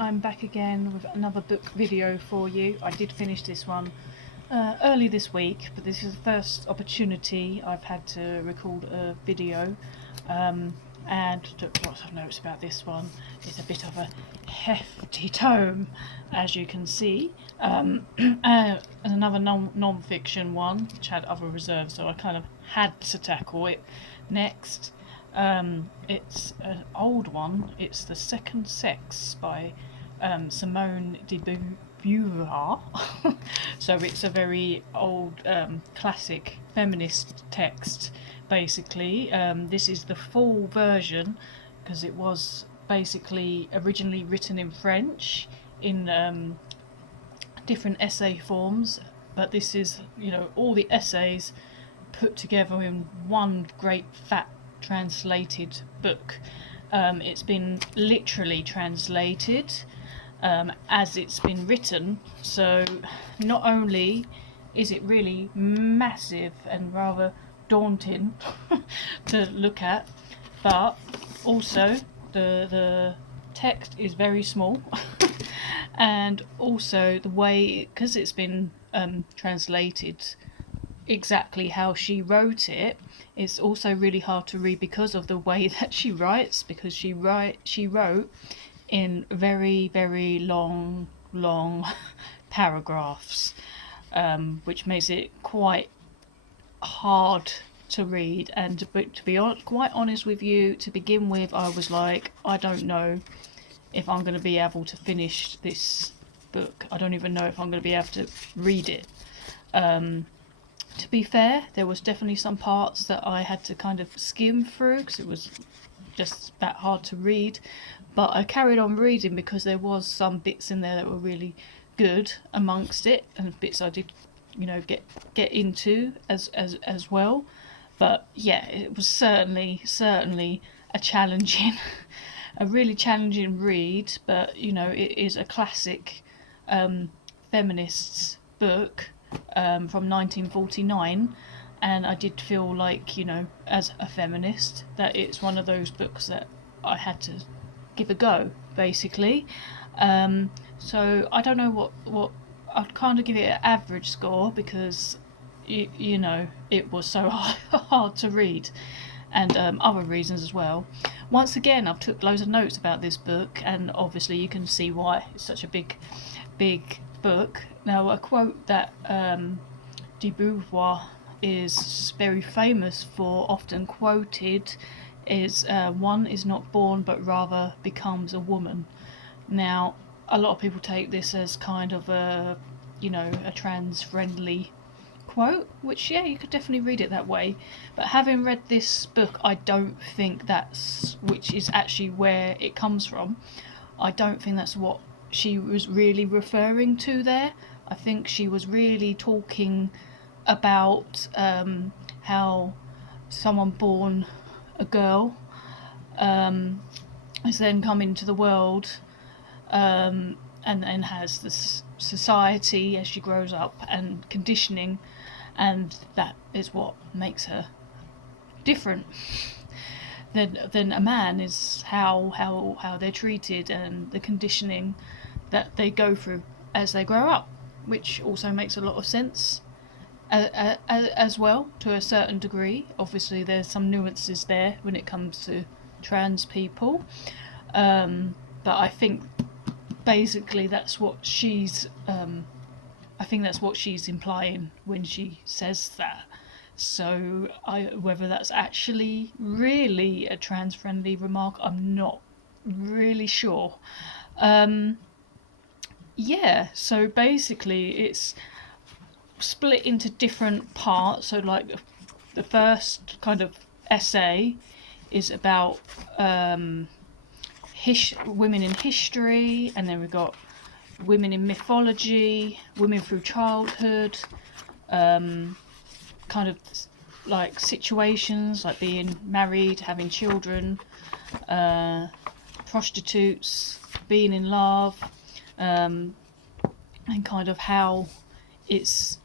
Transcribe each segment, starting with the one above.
I'm back again with another book video for you. I did finish this one early this week, but this is the first opportunity I've had to record a video, and took lots of notes about this one. It's a bit of a hefty tome, as you can see, and another non-fiction one which had other reserves, so I kind of had to tackle it next. It's an old one. It's The Second Sex by Simone de Beauvoir. So it's a very old classic feminist text, basically. This is the full version because it was basically originally written in French in different essay forms, but this is, all the essays put together in one great fat translated book. It's been literally translated as it's been written, so not only is it really massive and rather daunting to look at, but also the text is very small and also the way, because it's been translated exactly how she wrote it, it's also really hard to read because of the way that she writes, because she wrote in very, very long paragraphs, which makes it quite hard to read. And to be quite honest with you, to begin with, I was like, I don't know if I'm going to be able to finish this book. I don't even know if I'm going to be able to read it. To be fair, there was definitely some parts that I had to kind of skim through because it was just that hard to read, but I carried on reading because there was some bits in there that were really good amongst it, and bits I did, get into as well. But yeah, it was certainly a challenging a really challenging read, but it is a classic feminists book from 1949, and I did feel like, as a feminist, that it's one of those books that I had to give a go, basically. So I don't know what I'd kind of give it an average score because it was so hard to read, and other reasons as well. Once again, I've took loads of notes about this book, and obviously you can see why it's such a big book. Now, a quote that de Beauvoir is very famous for, often quoted, is one is not born but rather becomes a woman. Now, a lot of people take this as kind of a trans friendly quote, which, yeah, you could definitely read it that way, but having read this book, I don't think that's, which is actually where it comes from, I don't think that's what she was really referring to there. I think she was really talking about how someone born a girl has then come into the world, and has this society as she grows up and conditioning, and that is what makes her different than a man, is how they're treated and the conditioning that they go through as they grow up, which also makes a lot of sense as well, to a certain degree. Obviously there's some nuances there when it comes to trans people, but I think basically that's what she's implying when she says that. So whether that's actually really a trans friendly remark, I'm not really sure. So basically it's split into different parts. So like the first kind of essay is about women in history, and then we've got women in mythology, women through childhood, kind of like situations like being married, having children, prostitutes, being in love, and kind of how it's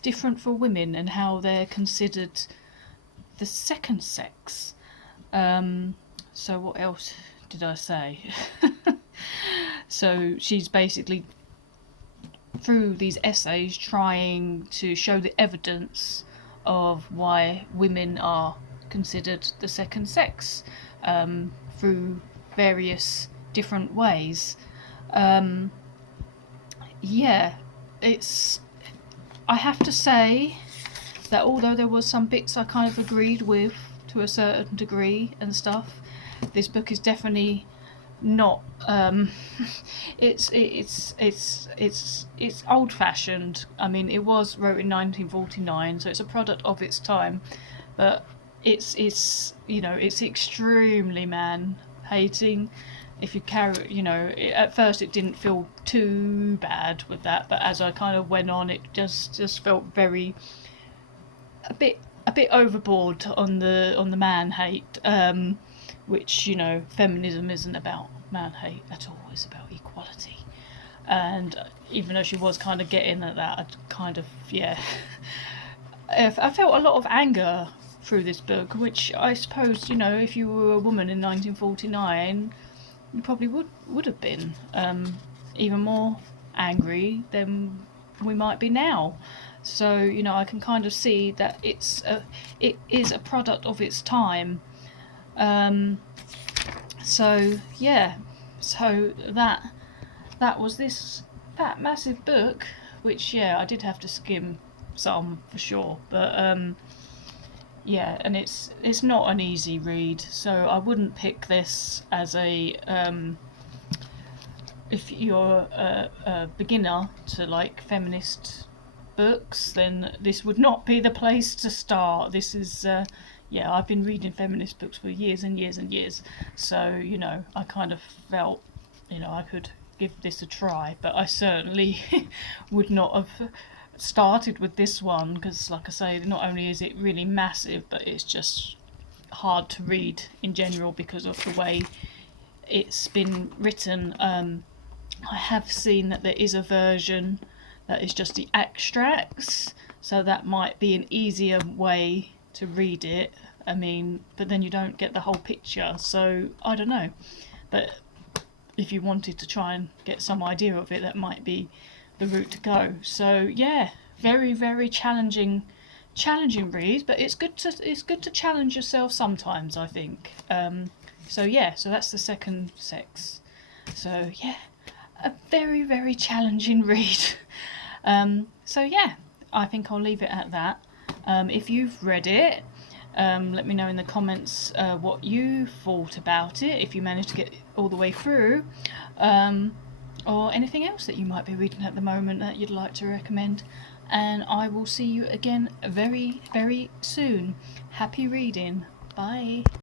different for women and how they're considered the second sex. So what else did I say? So she's basically, through these essays, trying to show the evidence of why women are considered the second sex, through various different ways. Yeah, it's. I have to say that although there was some bits I kind of agreed with to a certain degree and stuff, this book is definitely not. It's old fashioned. I mean, it was wrote in 1949, so it's a product of its time, but it's you know, it's extremely man hating. If you carry, you know, at first it didn't feel too bad with that, but as I kind of went on, it just felt very a bit overboard on the man hate, which, you know, feminism isn't about man hate at all. It's about equality. And even though she was kind of getting at that, I kind of, yeah, I felt a lot of anger through this book, which I suppose, you know, if you were a woman in 1949, you probably would have been even more angry than we might be now. So, you know, I can kind of see that it is a product of its time. So yeah, so that was this fat massive book, which, yeah, I did have to skim some for sure, but yeah, and it's not an easy read, so I wouldn't pick this as a if you're a beginner to like feminist books, then this would not be the place to start. This is yeah, I've been reading feminist books for years and years and years, so, you know, I kind of felt, you know, I could give this a try, but I certainly would not have started with this one, because, like I say, not only is it really massive, but it's just hard to read in general because of the way it's been written. I have seen that there is a version that is just the extracts, so that might be an easier way to read it. I mean, but then you don't get the whole picture, so I don't know. But if you wanted to try and get some idea of it, that might be the route to go. So yeah, very, very challenging read, but it's good to challenge yourself sometimes, I think. So yeah, so that's the second sex. So yeah, a very, very challenging read. So yeah, I think I'll leave it at that. If you've read it, let me know in the comments what you thought about it, if you managed to get all the way through, or anything else that you might be reading at the moment that you'd like to recommend. And I will see you again very, very soon. Happy reading. Bye.